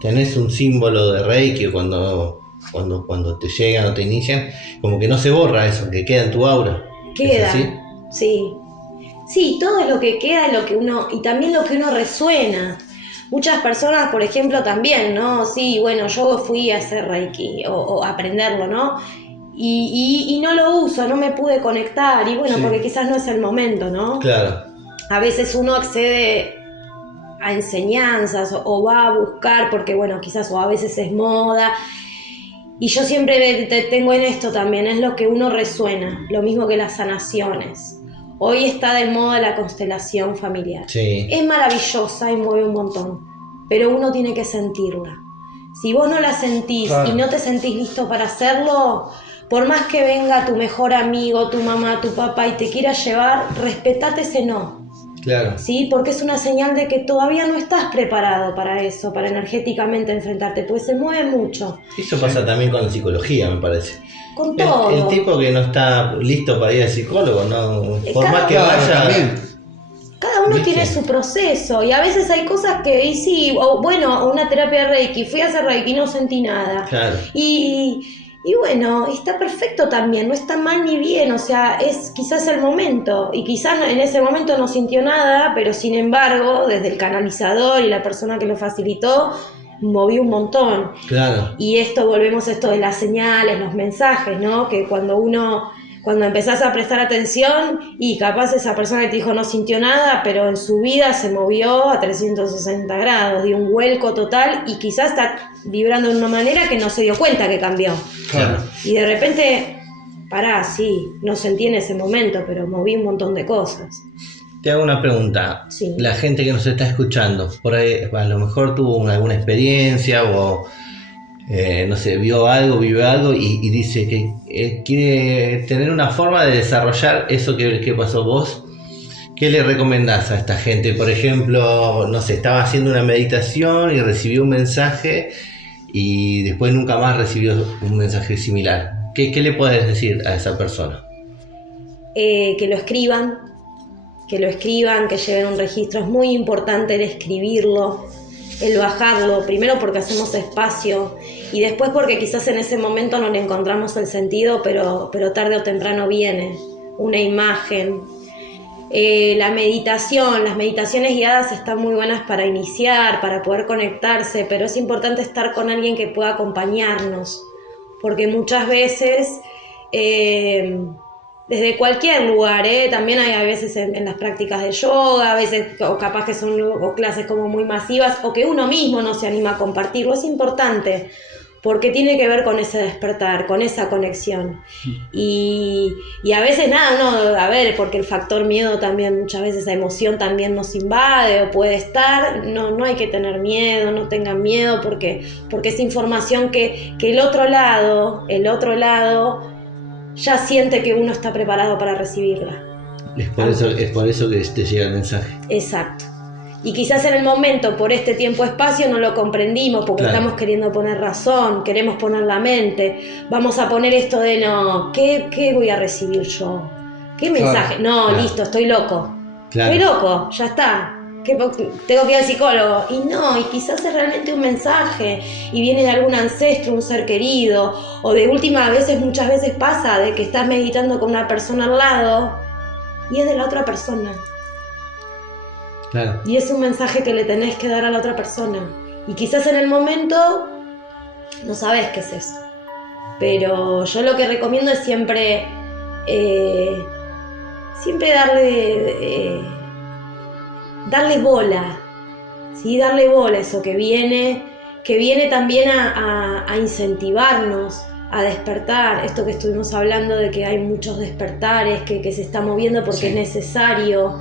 tenés un símbolo de Reiki o cuando te llegan o te inician, como que no se borra eso, que queda en tu aura. Queda, ¿Es así? sí. Sí, todo es lo que queda, y también lo que uno resuena. Muchas personas, por ejemplo, también, ¿no? Sí, bueno, yo fui a hacer Reiki o a aprenderlo, ¿no? Y no lo uso, no me pude conectar, y bueno, Sí. porque quizás no es el momento, ¿no? Claro. A veces uno accede a enseñanzas o va a buscar porque, bueno, quizás o a veces es moda. Y yo siempre tengo en esto también, es lo que uno resuena, lo mismo que las sanaciones. Hoy está de moda la constelación familiar. Sí. Es maravillosa y mueve un montón, pero uno tiene que sentirla. Si vos no la sentís Claro. y no te sentís listo para hacerlo, por más que venga tu mejor amigo, tu mamá, tu papá y te quiera llevar, respetate ese no. Claro. ¿Sí? Porque es una señal de que todavía no estás preparado para eso, para energéticamente enfrentarte, porque se mueve mucho. Eso pasa también con la psicología, me parece. Con todo. El tipo que no está listo para ir al psicólogo, no, por Cada más que Claro, vaya. también. Cada uno ¿Viste? tiene su proceso y a veces hay cosas que, y sí, o bueno, una terapia de Reiki, fui a hacer Reiki y no sentí nada. Claro. Y bueno, está perfecto también, no está mal ni bien, o sea, es quizás el momento, y quizás en ese momento no sintió nada, pero sin embargo, desde el canalizador y la persona que lo facilitó, moví un montón. Claro. Y volvemos a esto de las señales, los mensajes, ¿no? Que cuando empezás a prestar atención y capaz esa persona que te dijo no sintió nada, pero en su vida se movió a 360 grados, dio un vuelco total y quizás está vibrando de una manera que no se dio cuenta que cambió. Claro. Y de repente, sí, no sentí en ese momento, pero moví un montón de cosas. Te hago una pregunta. Sí. La gente que nos está escuchando, por ahí a lo mejor tuvo alguna experiencia o no sé, vivió algo y dice que quiere tener una forma de desarrollar eso que pasó vos. ¿Qué le recomendás a esta gente? Por ejemplo, no sé, estaba haciendo una meditación y recibió un mensaje y después nunca más recibió un mensaje similar. ¿Qué le podés decir a esa persona? Que lo escriban, que lleven un registro. Es muy importante el escribirlo, el bajarlo, primero porque hacemos espacio y después porque quizás en ese momento no le encontramos el sentido, pero tarde o temprano viene una imagen. Las meditaciones guiadas están muy buenas para iniciar, para poder conectarse, pero es importante estar con alguien que pueda acompañarnos, porque muchas veces desde cualquier lugar, también hay a veces en las prácticas de yoga, a veces o capaz que son clases como muy masivas o que uno mismo no se anima a compartirlo. Es importante porque tiene que ver con ese despertar, con esa conexión. Y a veces porque el factor miedo también, muchas veces esa emoción también nos invade o puede estar. No hay que tener miedo, no tengan miedo porque es información que el otro lado ya siente que uno está preparado para recibirla. Es por eso que te llega el mensaje. Exacto. Y quizás en el momento, por este tiempo-espacio, no lo comprendimos porque Claro. Estamos queriendo poner razón, queremos poner la mente. Vamos a poner esto de no, ¿qué voy a recibir yo? ¿Qué mensaje? Claro. No, listo, estoy loco. Claro. Estoy loco, ya está. Tengo que ir al psicólogo. Y quizás es realmente un mensaje y viene de algún ancestro, un ser querido, o de última muchas veces pasa de que estás meditando con una persona al lado y es de la otra persona. Claro. Y es un mensaje que le tenés que dar a la otra persona. Y quizás en el momento no sabés qué es eso. Pero yo lo que recomiendo es siempre darle bola. ¿Sí? Darle bola a eso que viene también a incentivarnos, a despertar. Esto que estuvimos hablando de que hay muchos despertares, que se está moviendo porque Sí. es necesario.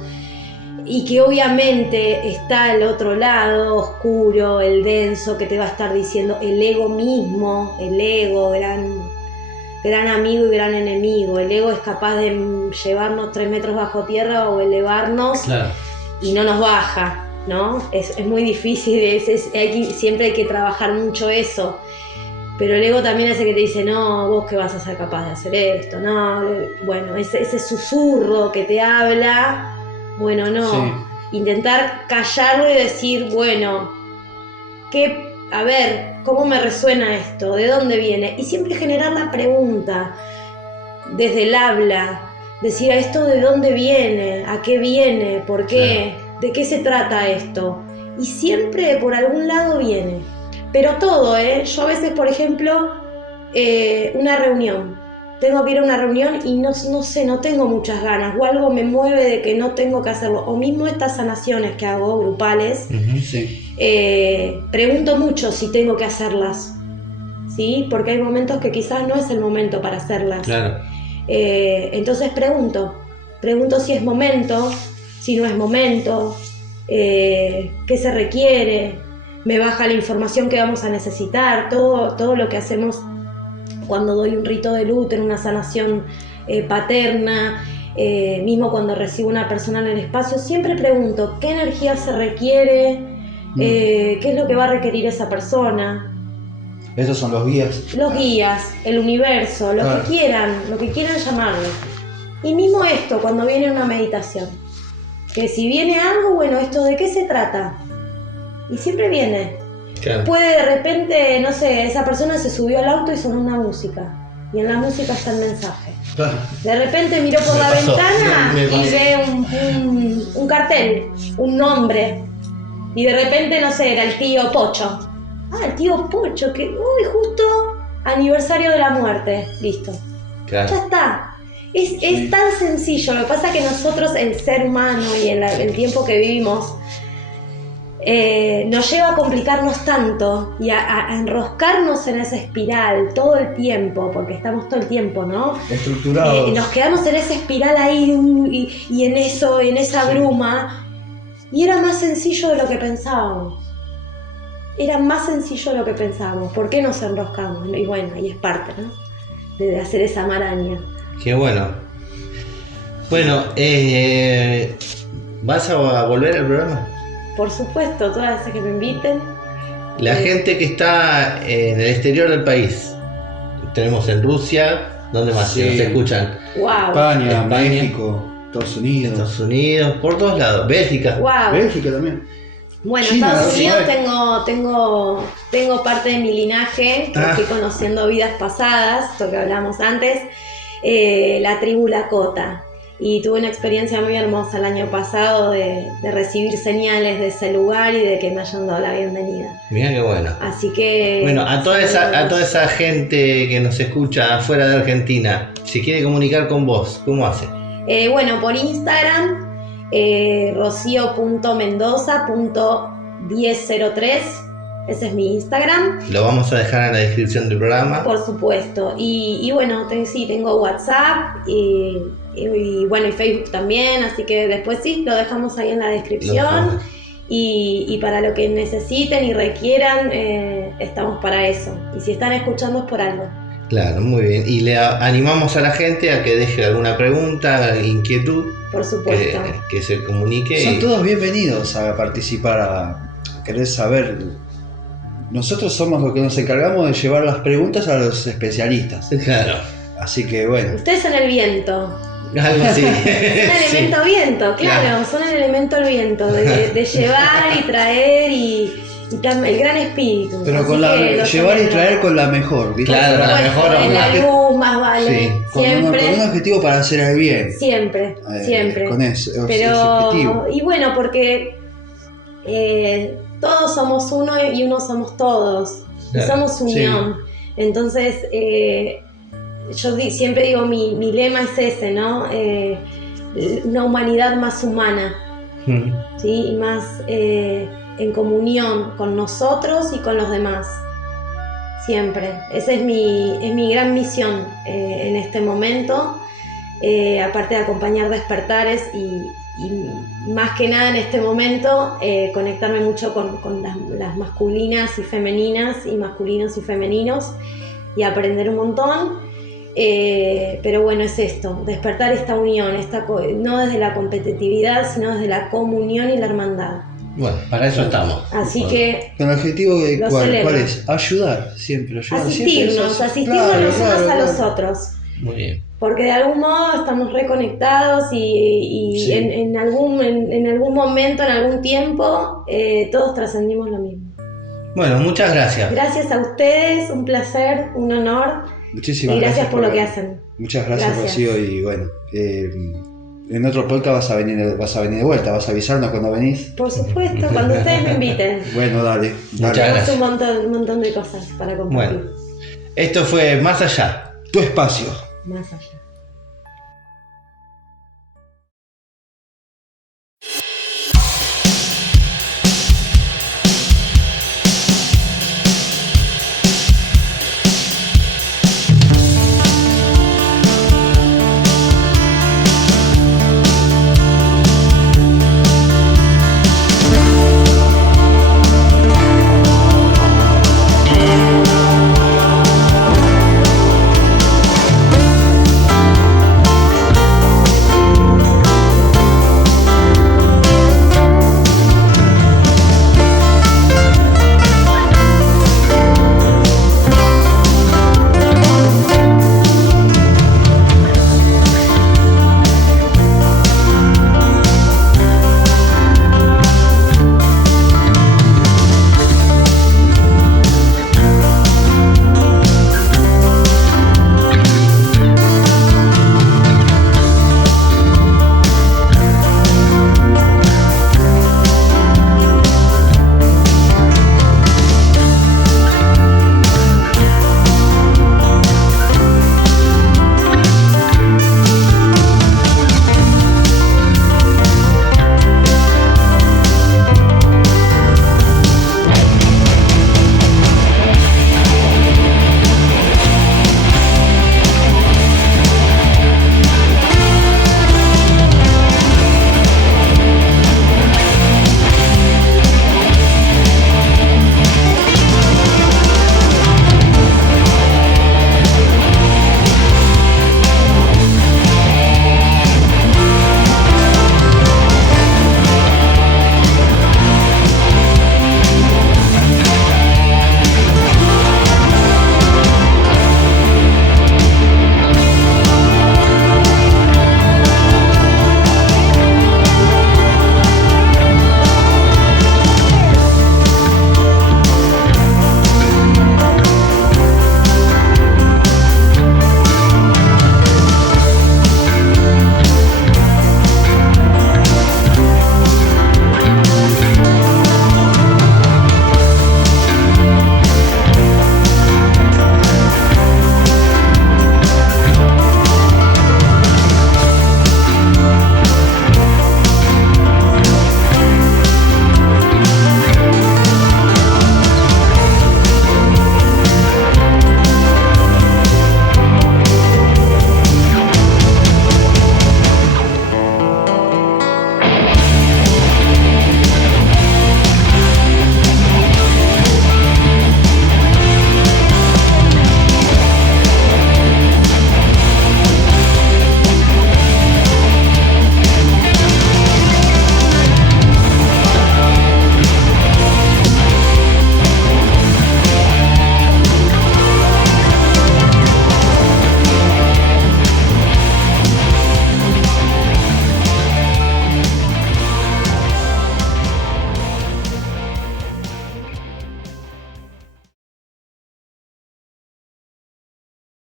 Y que obviamente está el otro lado oscuro, el denso, que te va a estar diciendo el ego mismo, el ego, gran amigo y gran enemigo. El ego es capaz de llevarnos 3 metros bajo tierra o elevarnos. Claro. Y no nos baja, ¿no? Es muy difícil, siempre hay que trabajar mucho eso. Pero el ego también es el que te dice, no, vos que vas a ser capaz de hacer esto, no, bueno, ese susurro que te habla. Bueno, no, Sí. Intentar callarlo y decir, bueno, a ver, ¿cómo me resuena esto? ¿De dónde viene? Y siempre generar la pregunta desde el habla, decir, ¿esto de dónde viene? ¿A qué viene? ¿Por qué? Claro. ¿De qué se trata esto? Y siempre por algún lado viene. Pero todo, Yo a veces, por ejemplo, una reunión. Tengo que ir a una reunión y no sé, no tengo muchas ganas, o algo me mueve de que no tengo que hacerlo, o mismo estas sanaciones que hago, grupales, Sí. pregunto mucho si tengo que hacerlas, ¿sí? Porque hay momentos que quizás no es el momento para hacerlas. Claro. Entonces pregunto si es momento, si no es momento, qué se requiere, me baja la información que vamos a necesitar, todo lo que hacemos cuando doy un rito de útero, una sanación paterna, mismo cuando recibo una persona en el espacio, siempre pregunto qué energía se requiere, qué es lo que va a requerir esa persona. Esos son los guías. Los guías, el universo, lo Claro. que quieran llamarlo. Y mismo esto, cuando viene una meditación, que si viene algo, bueno, ¿esto de qué se trata? Y siempre viene. Claro. Puede de repente, no sé, esa persona se subió al auto y sonó una música. Y en la música está el mensaje. Claro. De repente miró por Me la pasó, ventana me y pasó. ve un cartel, un nombre. Y de repente, no sé, era el tío Pocho. el tío Pocho, que uy, justo aniversario de la muerte, listo. Claro. Ya está. Es tan sencillo. Lo que pasa es que nosotros, el ser humano y el tiempo que vivimos, nos lleva a complicarnos tanto y a enroscarnos en esa espiral todo el tiempo, porque estamos todo el tiempo, ¿no? Estructurados. Nos quedamos en esa espiral ahí y en eso, en esa bruma, y era más sencillo de lo que pensábamos. Era más sencillo de lo que pensábamos. ¿Por qué nos enroscamos? Y bueno, ahí es parte, ¿no? De hacer esa maraña. Qué bueno. Bueno, ¿vas a volver al programa? Por supuesto, todas las veces que me inviten. La gente que está en el exterior del país. Tenemos en Rusia, ¿dónde más? Sí. Que nos escuchan. ¡Wow! España, México, Estados Unidos. Estados Unidos, por todos lados. Bélgica. ¡Wow! Bélgica también. Bueno, China, Estados Unidos ¿no? tengo parte de mi linaje, que fui conociendo vidas pasadas, esto que hablamos antes, la tribu Lakota. Y tuve una experiencia muy hermosa el año pasado de recibir señales de ese lugar y de que me hayan dado la bienvenida. Mirá qué bueno. Así que... Bueno, a toda esa gente que nos escucha afuera de Argentina, si quiere comunicar con vos, ¿cómo hace? Bueno, por Instagram, rocio.mendoza.1003, ese es mi Instagram. Lo vamos a dejar en la descripción del programa. Por supuesto. Y bueno, sí, tengo WhatsApp y bueno, y Facebook también, así que después sí, lo dejamos ahí en la descripción. Y para lo que necesiten y requieran, estamos para eso. Y si están escuchando es por algo. Claro, muy bien. Y le animamos a la gente a que deje alguna pregunta, inquietud, Por supuesto. que se comunique. Son todos bienvenidos a participar, a querer saber. Nosotros somos los que nos encargamos de llevar las preguntas a los especialistas. Claro, Así que bueno. Ustedes son el viento. algo así. Son el elemento viento, claro, son el elemento del viento, de llevar y traer y el gran espíritu. Pero Así con la que los llevar y tenemos. traer con la mejor, ¿viste? Claro, Para- la mejor, En la luz más vale, Sí, con siempre. un objetivo para hacer el bien. Siempre, siempre. Con ese Pero, objetivo. y bueno, porque todos somos uno y uno somos todos. Y Claro, somos unión. Entonces, yo siempre digo, mi lema es ese, ¿no? Una humanidad más humana, ¿sí? Y más en comunión con nosotros y con los demás. Siempre. Esa es mi gran misión en este momento. Aparte de acompañar despertares y más que nada en este momento conectarme mucho con las masculinas y femeninas y masculinos y femeninos y aprender un montón. Pero bueno, es esto, despertar esta unión, no desde la competitividad, sino desde la comunión y la hermandad. Bueno, para eso estamos. Así que Con el objetivo de Lo ¿cuál celebro. es? Ayudar, siempre. Ayudar, asistirnos siempre. los unos Claro, a los claro. otros. Muy bien. Porque de algún modo estamos reconectados y Sí. en algún momento, en algún tiempo, todos trascendimos lo mismo. Bueno, muchas gracias. Gracias a ustedes, un placer, un honor Muchísimas y gracias por lo que hacer. hacen. Muchas gracias, Gracias. Rocío, y bueno, en otro podcast vas a venir de vuelta, vas a avisarnos cuando venís. Por supuesto, cuando ustedes me inviten. Bueno, dale. Muchas Tenemos gracias. un montón de cosas para compartir. Bueno, esto fue Más Allá. Tu espacio. Más allá.